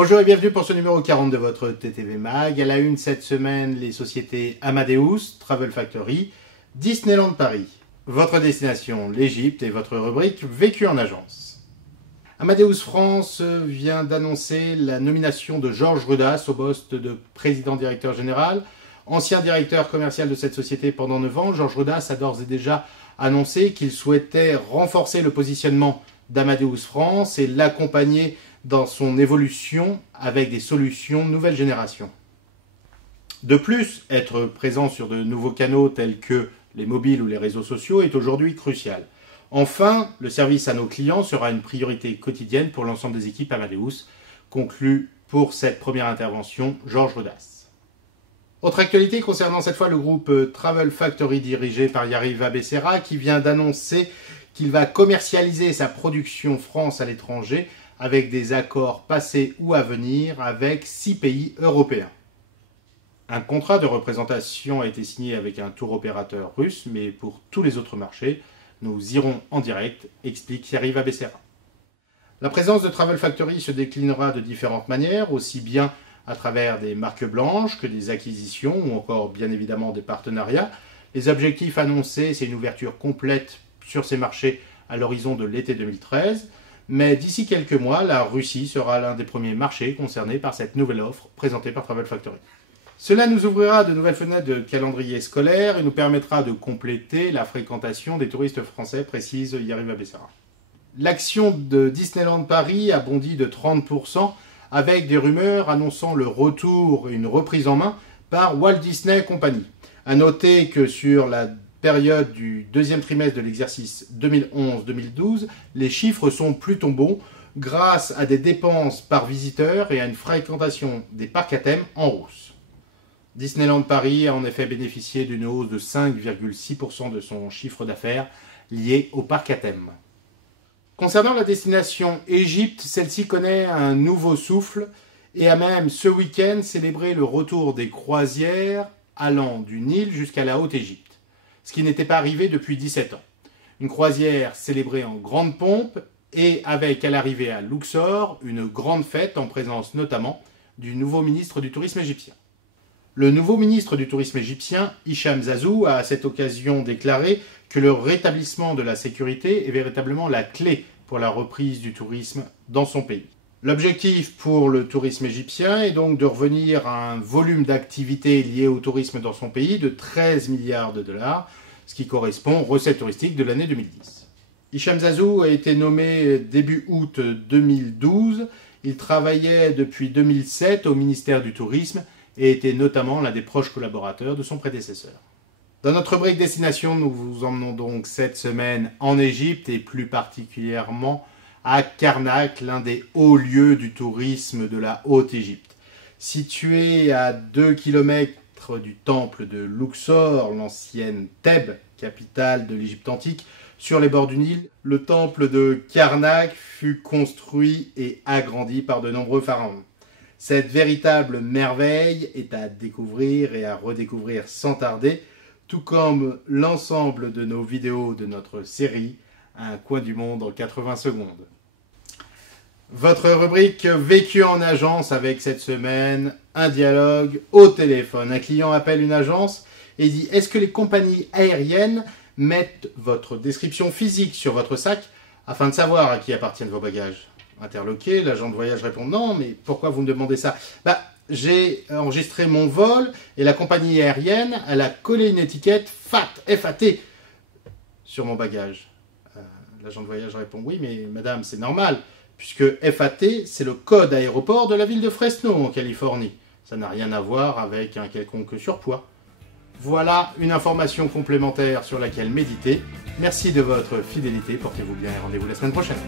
Bonjour et bienvenue pour ce numéro 40 de votre TTV Mag. À la une cette semaine, les sociétés Amadeus, Travel Factory, Disneyland Paris. Votre destination, l'Égypte, et votre rubrique Vécu en agence. Amadeus France vient d'annoncer la nomination de Georges Rudas au poste de président-directeur général. Ancien directeur commercial de cette société pendant 9 ans, Georges Rudas a d'ores et déjà annoncé qu'il souhaitait renforcer le positionnement d'Amadeus France et l'accompagner dans son évolution avec des solutions nouvelle génération. De plus, être présent sur de nouveaux canaux tels que les mobiles ou les réseaux sociaux est aujourd'hui crucial. Enfin, le service à nos clients sera une priorité quotidienne pour l'ensemble des équipes Amadeus, conclut pour cette première intervention Georges Rudas. Autre actualité concernant cette fois le groupe Travel Factory dirigé par Yariva Becerra qui vient d'annoncer qu'il va commercialiser sa production France à l'étranger avec des accords passés ou à venir avec 6 pays européens. Un contrat de représentation a été signé avec un tour opérateur russe, mais pour tous les autres marchés, nous irons en direct, explique Yariva Becerra. La présence de Travel Factory se déclinera de différentes manières, aussi bien à travers des marques blanches que des acquisitions ou encore bien évidemment des partenariats. Les objectifs annoncés, c'est une ouverture complète sur ces marchés à l'horizon de l'été 2013. Mais d'ici quelques mois, la Russie sera l'un des premiers marchés concernés par cette nouvelle offre présentée par Travel Factory. Cela nous ouvrira de nouvelles fenêtres de calendrier scolaire et nous permettra de compléter la fréquentation des touristes français, précise Yariva Becerra. L'action de Disneyland Paris a bondi de 30% avec des rumeurs annonçant le retour et une reprise en main par Walt Disney Company. À noter que sur la période du deuxième trimestre de l'exercice 2011-2012, les chiffres sont plutôt bons grâce à des dépenses par visiteur et à une fréquentation des parcs à thème en hausse. Disneyland Paris a en effet bénéficié d'une hausse de 5,6% de son chiffre d'affaires lié au parc à thème. Concernant la destination Égypte, celle-ci connaît un nouveau souffle et a même ce week-end célébré le retour des croisières allant du Nil jusqu'à la Haute-Égypte, ce qui n'était pas arrivé depuis 17 ans. Une croisière célébrée en grande pompe et avec à l'arrivée à Luxor une grande fête en présence notamment du nouveau ministre du Tourisme égyptien. Le nouveau ministre du Tourisme égyptien, Hicham Zazou, a à cette occasion déclaré que le rétablissement de la sécurité est véritablement la clé pour la reprise du tourisme dans son pays. L'objectif pour le tourisme égyptien est donc de revenir à un volume d'activité lié au tourisme dans son pays de 13 milliards de dollars, ce qui correspond aux recettes touristiques de l'année 2010. Hicham Zazou a été nommé début août 2012. Il travaillait depuis 2007 au ministère du Tourisme et était notamment l'un des proches collaborateurs de son prédécesseur. Dans notre rubrique destination, nous vous emmenons donc cette semaine en Égypte et plus particulièrement à Karnak, l'un des hauts lieux du tourisme de la Haute-Égypte. Situé à 2 km du temple de Luxor, l'ancienne Thèbes, capitale de l'Égypte antique, sur les bords du Nil, le temple de Karnak fut construit et agrandi par de nombreux pharaons. Cette véritable merveille est à découvrir et à redécouvrir sans tarder, tout comme l'ensemble de nos vidéos de notre série Un coin du monde en 80 secondes. Votre rubrique Vécu en agence avec cette semaine un dialogue au téléphone. Un client appelle une agence et dit « Est-ce que les compagnies aériennes mettent votre description physique sur votre sac afin de savoir à qui appartiennent vos bagages ?» Interloqué, l'agent de voyage répond « Non, mais pourquoi vous me demandez ça ?» J'ai enregistré mon vol et la compagnie aérienne, elle a collé une étiquette FAT, F-A-T, sur mon bagage. L'agent de voyage répond « Oui, mais madame, c'est normal, puisque FAT, c'est le code aéroport de la ville de Fresno, en Californie. Ça n'a rien à voir avec un quelconque surpoids. » Voilà une information complémentaire sur laquelle méditer. Merci de votre fidélité, portez-vous bien et rendez-vous la semaine prochaine.